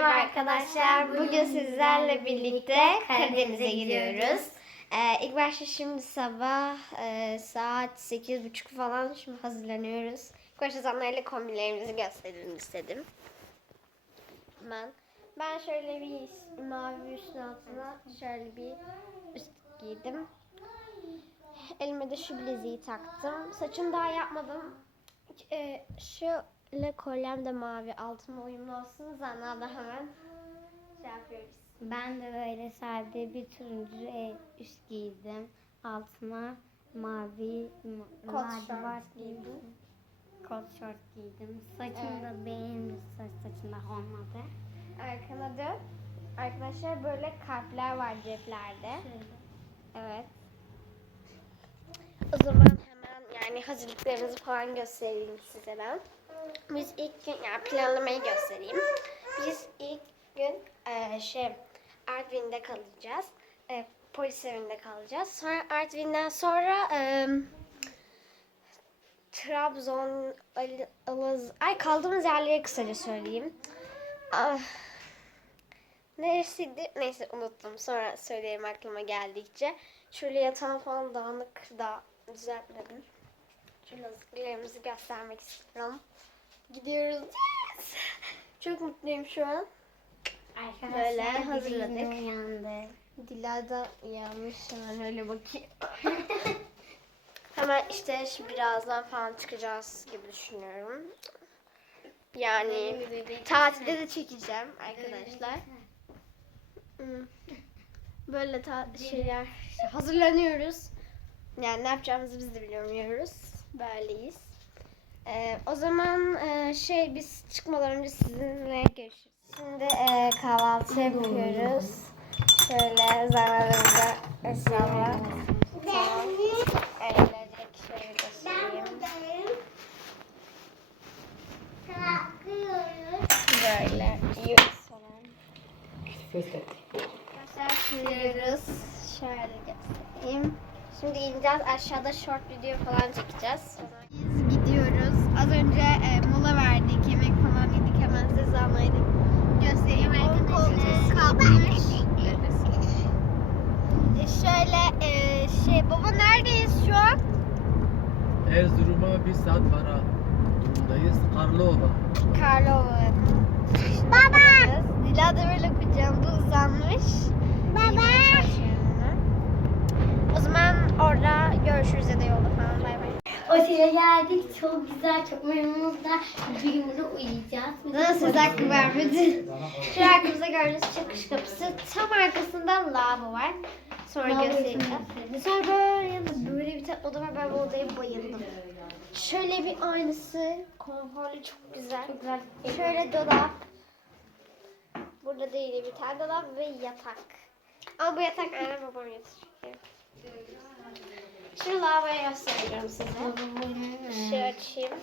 Merhaba arkadaşlar. Bugün sizlerle birlikte Karadeniz'e gidiyoruz. Ee, ilk başta şimdi sabah e, saat 8.30 falan şimdi hazırlanıyoruz. İlk başta zanlarıyla kombinlerimizi gösterelim istedim. Ben, ben şöyle bir mavi üstün altına şöyle bir üst giydim. Elime de şu bileziği taktım. Saçımı daha yapmadım. Ee, şöyle kolyem de mavi altına uyumlu olsun. Zana da hemen şey yapıyoruz. Ben de böyle sade bir turuncu e, üst giydim. Altına mavi ma- Kot lacivert giydim. Kot şort giydim. Saçımı da beğendim. Saç saçımda olmadı. Arkana dön. Arkadaşlar böyle kalpler var ceplerde. Evet. O zaman yani hazırlıklarımızı falan göstereyim size ben. Biz ilk gün yani planlamayı göstereyim. Biz ilk gün e, şey Artvin'de kalacağız. E, polis evinde kalacağız. Sonra Artvin'den sonra e, Trabzon, Ali- Alaz, ay kaldığımız yerleri kısaca söyleyeyim. Ah, neresiydi? Neyse unuttum. Sonra söylerim aklıma geldikçe. Şöyle yatağım falan dağınık da düzeltmedim. Şöyle hazırlıklarımızı göstermek istiyorum. Gidiyoruz. Yes! Çok mutluyum şu an. Arkadaşlar Böyle hazırladık. uyandı. Dila da uyanmış. Hemen öyle bakayım. Hemen işte şimdi birazdan falan çıkacağız gibi düşünüyorum. Yani tatilde de çekeceğim arkadaşlar. Hmm. Böyle ta- şeyler hazırlanıyoruz. Yani ne yapacağımızı biz de bilmiyoruz. Böyleyiz. Ee, o zaman e, şey biz çıkmadan önce sizinle görüşürüz. Şimdi e, kahvaltı yapıyoruz. Şöyle zararımıza eşyalar. Tamam. Eğlenecek şöyle göstereyim. Böyle yiyoruz falan. Şimdi yiyoruz. Şöyle göstereyim. Şimdi ineceğiz. Aşağıda short video falan çekeceğiz. Biz gidiyoruz. Az önce e, mola verdik. Yemek falan yedik. Hemen size zanlaydık. Göstereyim. O koltuğu kalkmış. E, şöyle e, şey baba neredeyiz şu an? Erzurum'a bir saat var ha. Durumdayız. Karlıova. Karlova. Baba. Dila da böyle kucağımda uzanmış. Baba. Orada görüşürüz ya da yolda falan. Bay bay. Otele geldik. Çok güzel, çok memnunuz da bir gün burada uyuyacağız. Bana söz hakkı vermedi. Şu arkamızda gördüğünüz çıkış kapısı. Tam arkasında lavabo var. Sonra göstereceğim. göstereyim. Sonra böyle yanında böyle bir tane oda var. Ben bu odaya bayıldım. Şöyle bir aynısı. Konforlu çok güzel. Çok güzel. Şöyle dolap. Burada da yine bir tane dolap ve yatak. Ama bu yatak annem babam yatacak. Şu lavaboyu göstereceğim size. Şu açayım.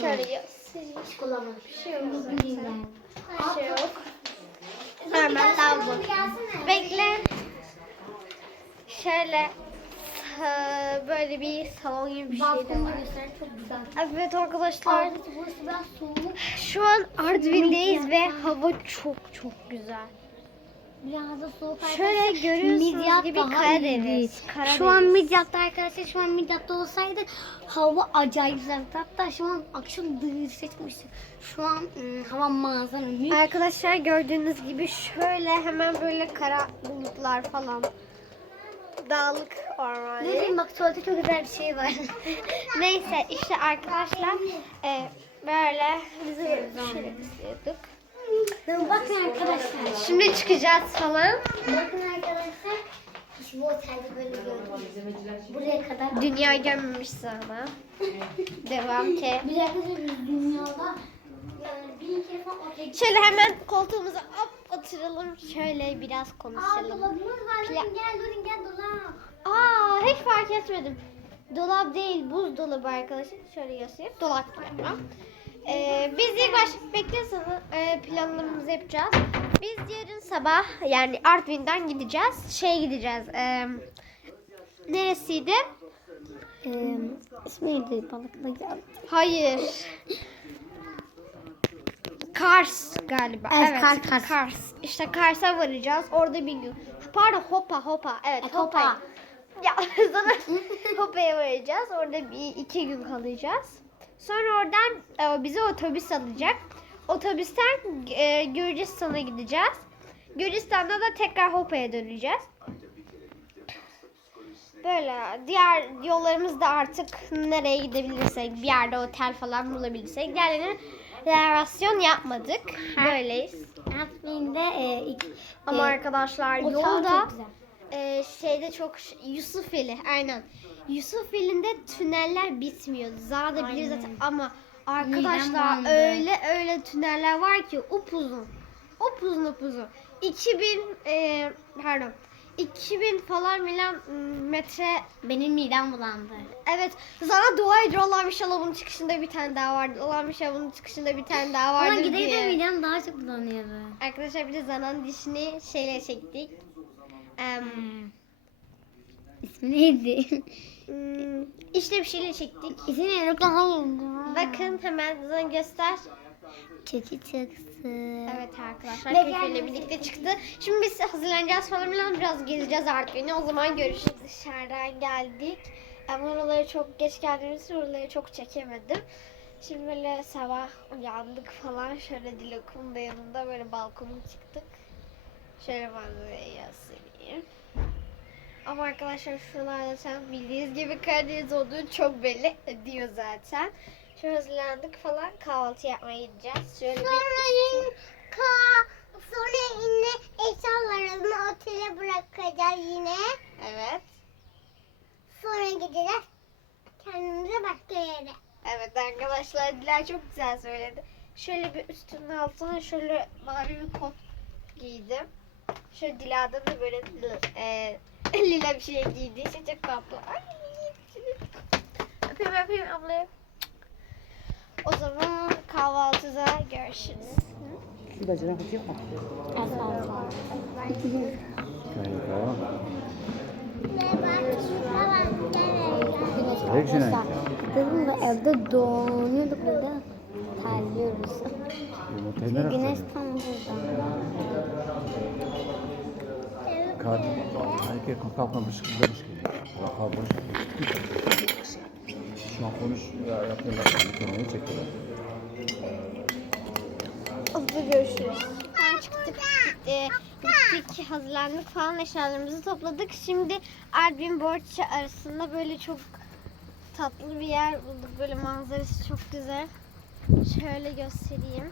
Şöyle göstereyim. Bir şey yok zaten. Şey yok. Normal lavabo. Bekle. Şöyle eee, böyle bir salon gibi bir şey de var. göster çok güzel. Evet arkadaşlar. Artık burası biraz soğuk. Şu an Artvin'deyiz ve hava çok çok güzel. Biraz da soğuk Şöyle görüyorsunuz Midyat gibi daha Karadeniz. iyiydi. Karadeniz. Şu an Midyat'ta arkadaşlar şu an Midyat'ta olsaydı hava acayip güzel. Hatta şu an akşam dığı seçmişti. Şu an ım, hava manzara mük. Arkadaşlar gördüğünüz gibi şöyle hemen böyle kara bulutlar falan. Dağlık orman. Dedim bak tuvalette çok güzel bir şey var. Neyse işte arkadaşlar e, böyle bizi istiyorduk. Bakın arkadaşlar. Şimdi çıkacağız falan. Bakın arkadaşlar. Şu otelde böyle gördüm. Buraya kadar. Dünya görmemiş sana. Devam ki. Biz arkadaşlar biz dünyada Şöyle hemen koltuğumuza hop oturalım. Şöyle biraz Aa konuşalım. dolabımız var. Pla- gel durun gel dolap. Aa hiç fark etmedim. Dolap değil buzdolabı arkadaşlar. Şöyle göstereyim. Dolap gibi ama. Ee, biz ilk baş bekliyorsanız e, planlarımızı yapacağız. Biz yarın sabah yani Artvin'den gideceğiz. Şey gideceğiz. E, neresiydi? Ee, neydi balıkla geldi. Hayır. Kars galiba. Evet, Kars, Kars. İşte Kars'a varacağız. Orada bir gün. Pardon Hopa Hopa. Evet Evet, Hopa. Hopa. Ya sana Hopa'ya varacağız. Orada bir iki gün kalacağız. Sonra oradan e, bize otobüs alacak. Otobüsten e, Gürcistan'a gideceğiz. Gürcistan'da da tekrar Hopa'ya döneceğiz. Böyle diğer yollarımızda artık nereye gidebilirsek bir yerde otel falan bulabilirsek diğerlerine rezervasyon yapmadık. Böyleyiz. Artvin'de e, ilk, Ama e, arkadaşlar otel yolda çok güzel. E, şeyde çok Yusufeli aynen. Yusufeli'nde tüneller bitmiyor. Zara da bilir Aynen. zaten ama Midem arkadaşlar bulandı. öyle öyle tüneller var ki upuzun. Upuzun upuzun. 2000 e, pardon 2000 falan milan metre Benim midem bulandı. Evet sana dua ediyor Allah'ım inşallah bunun çıkışında bir tane daha vardı. Allah'ım inşallah bunun çıkışında bir tane daha vardır Ama giderek de diye. midem daha çok bulanıyordu. Arkadaşlar bir de Zana'nın dişini şeyle çektik. Hmm. İsmi neydi? hmm, işte bir şeyle çektik. İsmi neydi? Bakın hemen Zana göster. Keçi çıktı. Evet arkadaşlar gelmesi- birlikte çıktı. Şimdi biz hazırlanacağız falan filan biraz gezeceğiz artık yine. O zaman görüşürüz. Dışarıdan geldik. Ama oraları çok geç geldiğimiz için oraları çok çekemedim. Şimdi böyle sabah uyandık falan şöyle Dilokum'un da yanında böyle balkona çıktık. Şöyle manzarayı Ama arkadaşlar şuralarda sen bildiğiniz gibi Karadeniz olduğu çok belli ediyor zaten. Şöyle hazırlandık falan kahvaltı yapmaya gideceğiz. Şöyle bir Ka sonra yine eşyalarını otele bırakacağız yine. Evet. Sonra gideceğiz kendimize başka yere. Evet arkadaşlar Dilan çok güzel söyledi. Şöyle bir üstünün altına şöyle mavi bir kot giydim. Şöyle Dila'da da böyle e, lila bir şey için çok tatlı. Ay, öpeyim öpeyim ablayı. O zaman kahvaltıda görüşürüz. Arkadaşlar dedim de evde donuyorduk burada Yumurtayı Güneş tam burada. Kar, herkes kalkmamış, gidemiş gibi. Vaka boş. Şu an konuş, ya yapıyorlar. Konuyu çekiyorlar. Hızlı görüşürüz. Ben çıktık, e, gittik, hazırlandık falan eşyalarımızı topladık. Şimdi Artvin Borçça arasında böyle çok tatlı bir yer bulduk. Böyle manzarası çok güzel. Şöyle göstereyim.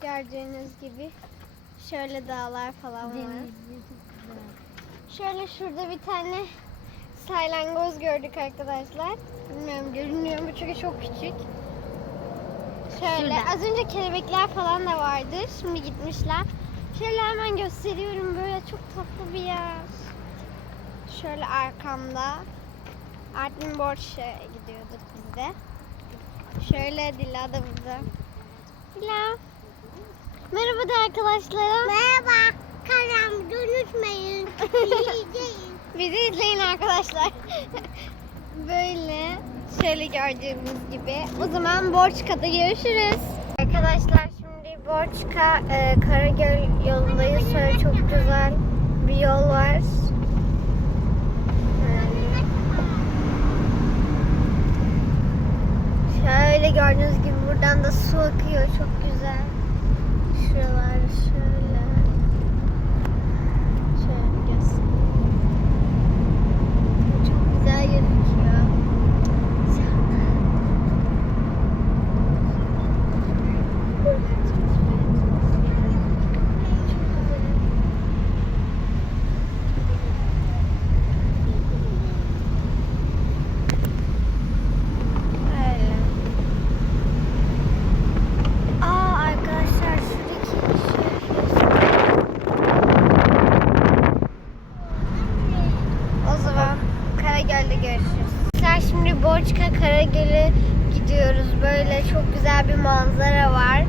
Gördüğünüz gibi şöyle dağlar falan var. Şöyle şurada bir tane salyangoz gördük arkadaşlar. Bilmiyorum görünüyor mu çünkü çok küçük. Şöyle Şurada. az önce kelebekler falan da vardı. Şimdi gitmişler. Şöyle hemen gösteriyorum böyle çok tatlı bir yer. Şöyle arkamda Artvin Borç'a gidiyorduk biz de. Şöyle Dila da burada. Dila. Merhaba de arkadaşlara. Merhaba. Kanalımı unutmayın. Yiyeceğiz. Bizi izleyin arkadaşlar. Böyle şöyle gördüğünüz gibi. O zaman Borçka'da görüşürüz. Arkadaşlar şimdi Borçka e, Karagöl yolundayız. Şöyle çok güzel bir yol var. Şöyle gördüğünüz gibi buradan da su akıyor. Çok güzel. Şuralar şöyle. Şöyle göstereyim. Çok güzel gözüküyor. Öyle. Aa arkadaşlar şuradaki O zaman Karagöl'de görüşürüz. Sen şimdi Borçka Karagöl'e gidiyoruz. Böyle çok güzel bir manzara var.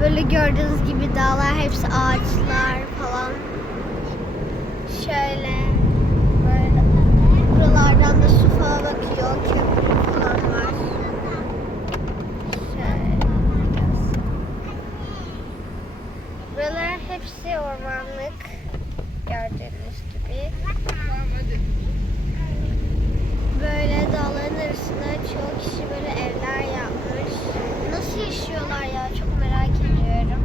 Böyle gördüğünüz gibi dağlar hepsi ağaçlar falan. Şöyle böyle buralardan da su falan akıyor. Köprü falan var. Şöyle. Buralar hepsi ormanlık. Gördüğünüz gibi. Böyle dağların arasında çoğu kişi böyle evler yapmış. Nasıl yaşıyorlar ya çok merak ediyorum.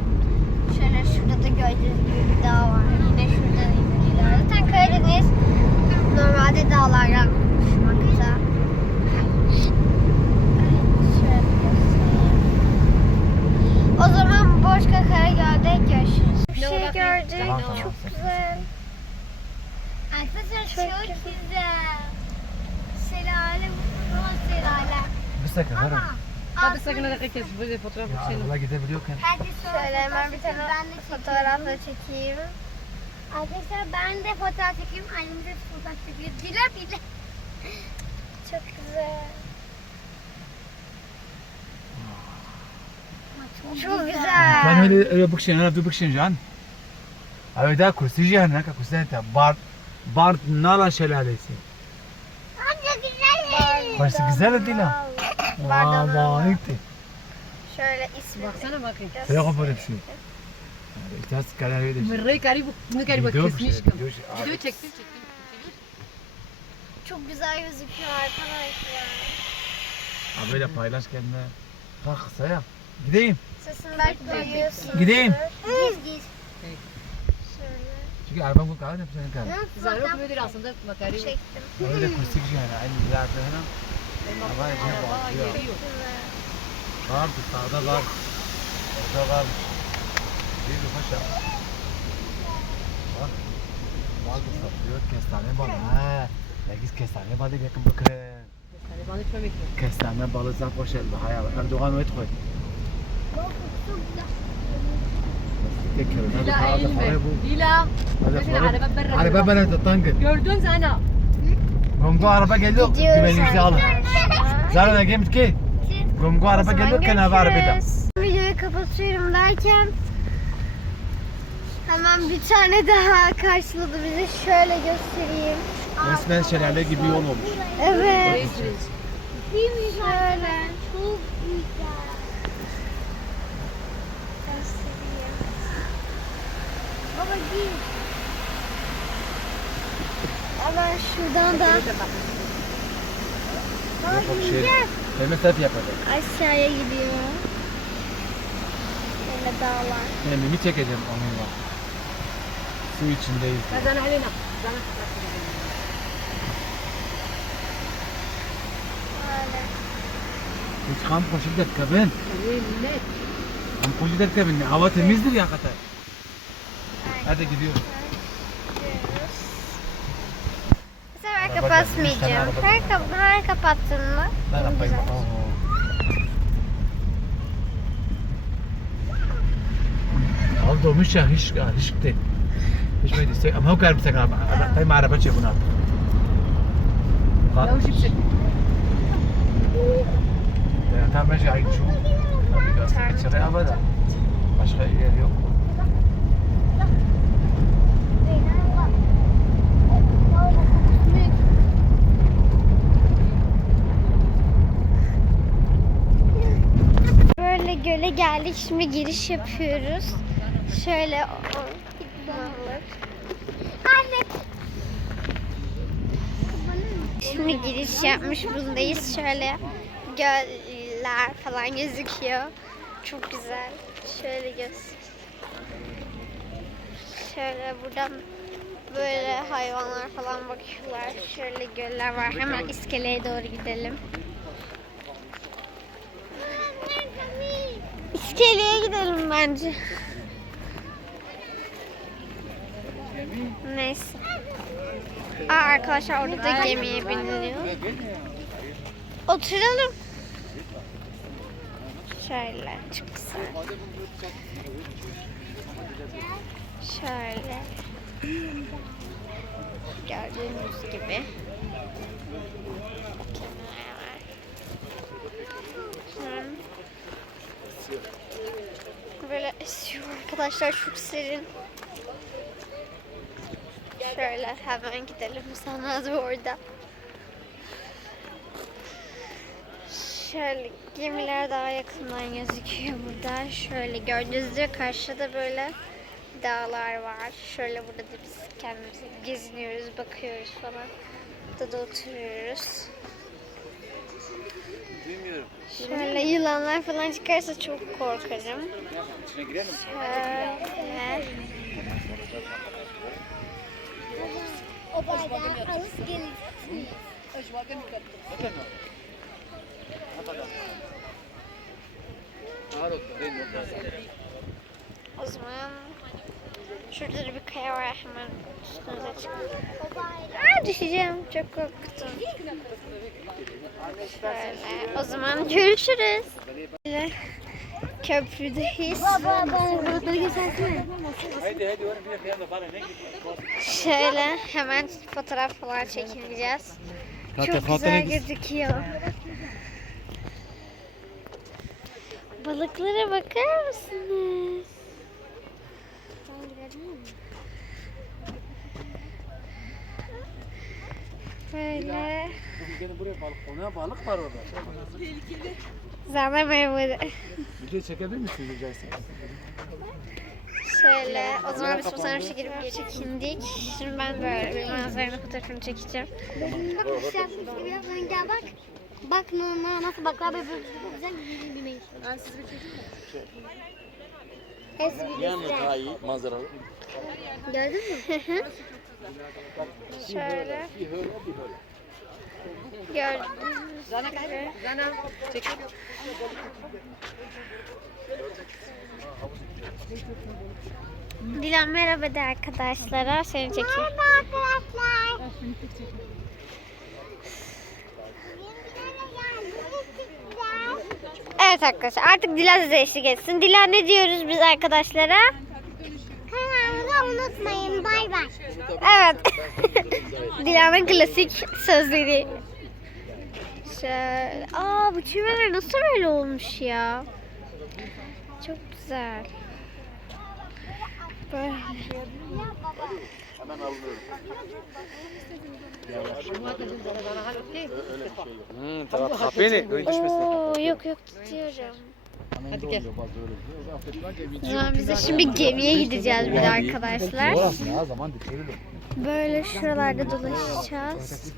Şöyle şurada da gördüğünüz gibi bir dağ var. Yine şurada da yine bir dağ. Zaten Karadeniz normalde dağlardan oluşmakta. O zaman Borçka Karagöl'de görüşürüz. Bir şey gördük. Tamam, tamam. Çok güzel. Arkadaşlar Çok çok, güzel. güzel. Şelale, bu şelale. Bir sakın varım. Hadi sakın herkes böyle fotoğraf Ya çekelim. arabalar gidebiliyorken. Hadi Şöyle hemen bir tane ben de fotoğraf da çekeyim. Arkadaşlar ben de fotoğraf çekeyim. Annem de fotoğraf çekiyor. Dile bile. Çok güzel. Çok Ben güzel. öyle öyle bakışın, öyle bakışın can. Abi daha kursi cihan ne kadar kursi ne Bart Bart Nala şelalesi. Amca güzel. Burası güzel değil ha. Vay gitti. Şöyle ismi. Baksana bakayım. Şöyle kapı bir şey. İhtiyaç kadar öyle bir. Mırrayı karibu, bunu karibu Video bir şey. kesmiştim. Video çektim çektim. Çok güzel gözüküyor arkadaşlar. abi böyle paylaş kendine. Kalk kısa ya. Gideyim. Sesini belki duyuyorsunuz. Gideyim. Giz giz. Şöyle Çünkü arabam bu kadar hep senin kadar. Zarok böyle aslında makari. çektim. Öyle kursi cihan. Aynı zaten ha. Ama şey bağlıyor. Var bir sağda var. Orada var. Bir paşa. Bak. Bak bu satıyor kestane balı. Ha. Legiz kestane balı yakın bakın. Hiç memik yok. Kestane balı zat hoş elbi. Hayal. Erdoğan öyle koy. Dila eğilme. Dila. Mesela araba berra. Araba bana da tangı. Gördün sana. Gongo araba geliyor. Gidiyoruz Güvenliğinizi alın. Zara da gemt ki. Gongo araba geliyor. Kenara arabada. Videoyu kapatıyorum derken hemen bir tane daha karşıladı bizi. Şöyle göstereyim. Resmen şelale gibi yol olmuş. Evet. Şöyle. Çok güzel. Giz. Hemen şuradan da Yok şey. Hemen tep yapacak. aşağıya gidiyor. Böyle dağlar. Kendimi çekeceğim onunla. Su içindeyiz. Kazan alena. Sana. Böyle. Hiç kamp koşu derkabin. Millet. Kamp koşu derkabin. Hava temizdir ya kadar. Hadi gidiyoruz. Bu sefer Araba kapatmayacağım. Her, kap her kapattın mı? Ben yapayım. Al dolmuş ya hiç hiç de. Hiç mi destek ama hukar bir sakın ama ben araba çek bunu. Ya o şipsi. Ya tam ben şey aynı şu. İçeri ama da başka yer yok. Böyle göle geldik. Şimdi giriş yapıyoruz. Şöyle. Şimdi giriş yapmış bundayız. Şöyle göller falan gözüküyor. Çok güzel. Şöyle göster. Şöyle buradan böyle hayvanlar falan bakıyorlar. Şöyle göller var. Hemen iskeleye doğru gidelim. İskeleye gidelim bence. Neyse. Aa, arkadaşlar orada da gemiye biniliyor. Oturalım. Şöyle çok güzel. Şöyle. Gördüğünüz gibi. Böyle esiyor arkadaşlar çok serin. Şöyle hemen gidelim sana doğru da. Şöyle gemiler daha yakından gözüküyor burada. Şöyle gördüğünüz gibi karşıda böyle dağlar var. Şöyle burada da biz kendimiz geziniyoruz, bakıyoruz falan. Burada da oturuyoruz. Bilmiyorum. Şöyle yılanlar falan çıkarsa çok korkarım. İçine girelim. Şöyle. O alıp gelin. O zaman şurada da bir kaya var hemen üstüne çıkıyorum. Aa, düşeceğim çok korktum. Şöyle. O zaman görüşürüz. Böyle Köprüdeyiz. Şöyle hemen fotoğraf falan çekileceğiz. Çok güzel gözüküyor. Balıklara bakar mısınız? Böyle. Gene buraya balık, ona balık var orada. Zana merhaba. Video çekebilir misin rica? Şöyle o zaman biz fotoğraf çekilip geri çekindik. Şimdi ben böyle bir manzaranın fotoğrafını çekeceğim. Bak yapmış biraz önce bak. Bak na- nasıl bak abi böyle güzel bir bir meyve. Yalnız daha iyi manzaralı. Gördün mü? Şöyle. Gördüğünüz Zana gibi. Zana. Çek. Dilan merhaba de arkadaşlara. Seni çekeyim. arkadaşlar. Evet arkadaşlar artık Dilan size eşlik etsin. Dilan ne diyoruz biz arkadaşlara? Kanalımı unutmayın. Bay bay. Evet. Dilan'ın klasik sözleri. Şöyle. Aa bu çimenler nasıl öyle olmuş ya? Çok güzel. Böyle. Hemen alıyorum. Hmm, tamam. Beni öyle düşmesin. Oo, yok yok tutuyorum. Hadi gel. Zaman biz de şimdi gemiye gideceğiz bir de arkadaşlar. Ya zaman bitirelim. Böyle şuralarda dolaşacağız.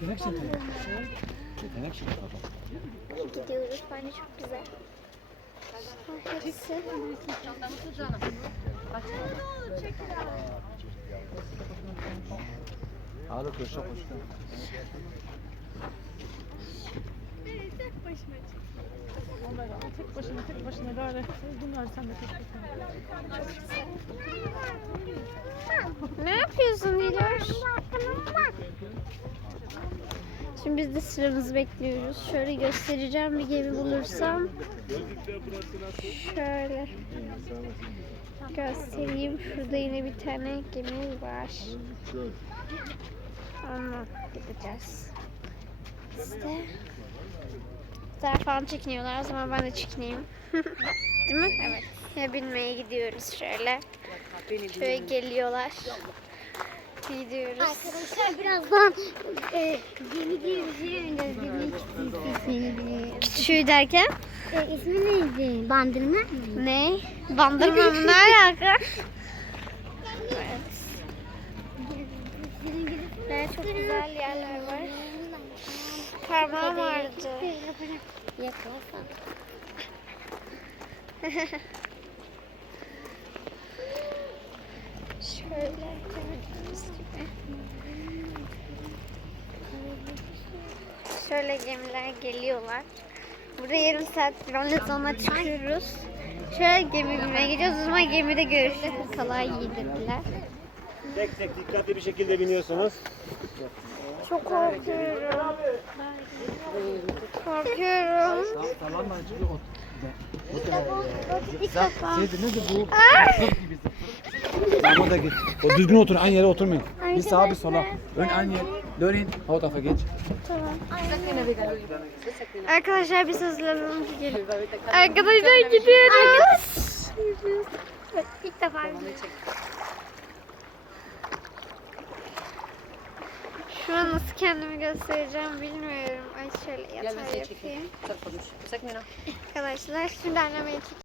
Gidiyoruz. Bence çok güzel. Hepsi. Ağrı köşe koştu. Tek başına tek başına böyle. Bunlar sen de tek Ne yapıyorsun Diloş? Şimdi biz de sıramızı bekliyoruz. Şöyle göstereceğim bir gemi bulursam. Şöyle göstereyim. Şurada yine bir tane gemi var. Onunla gideceğiz. İşte. Kızlar falan çekiniyorlar. O zaman ben de çekineyim. Değil mi? Evet. Ya binmeye gidiyoruz şöyle. Şöyle geliyorlar. Gidiyoruz. Arkadaşlar birazdan e, gemi diye bir şey oynayacağız. Gemi ismini Küçüğü derken? e, ismi neydi? Bandırma mı? Ne? Bandırma mı? Ne alaka? Evet. Çok güzel yerler var. Parmağım vardı. Yakalasan. Şöyle gördüğünüz gibi. Şöyle gemiler geliyorlar. Buraya yarım saat sonra çıkıyoruz. Şöyle gemi binmeye gidiyoruz. O zaman gemide görüşürüz. Kolay yedirdiler. Tek tek dikkatli bir şekilde biniyorsunuz. Çok korkuyorum. Korkuyorum. Tamam lan Şeydi nedir bu? Zıp gibi zıp. Tamam da git. O düzgün otur. Aynı yere oturmayın. Bir sağa bir sola. Ön aynı yer. Dönün. O tarafa geç. Arkadaşlar biz hazırlanalım ki gelin. Arkadaşlar gidiyoruz. İlk defa Şu an nasıl kendimi göstereceğim bilmiyorum. Ay şöyle yatağı yapayım. Sakmina. Arkadaşlar şimdi anneme çek.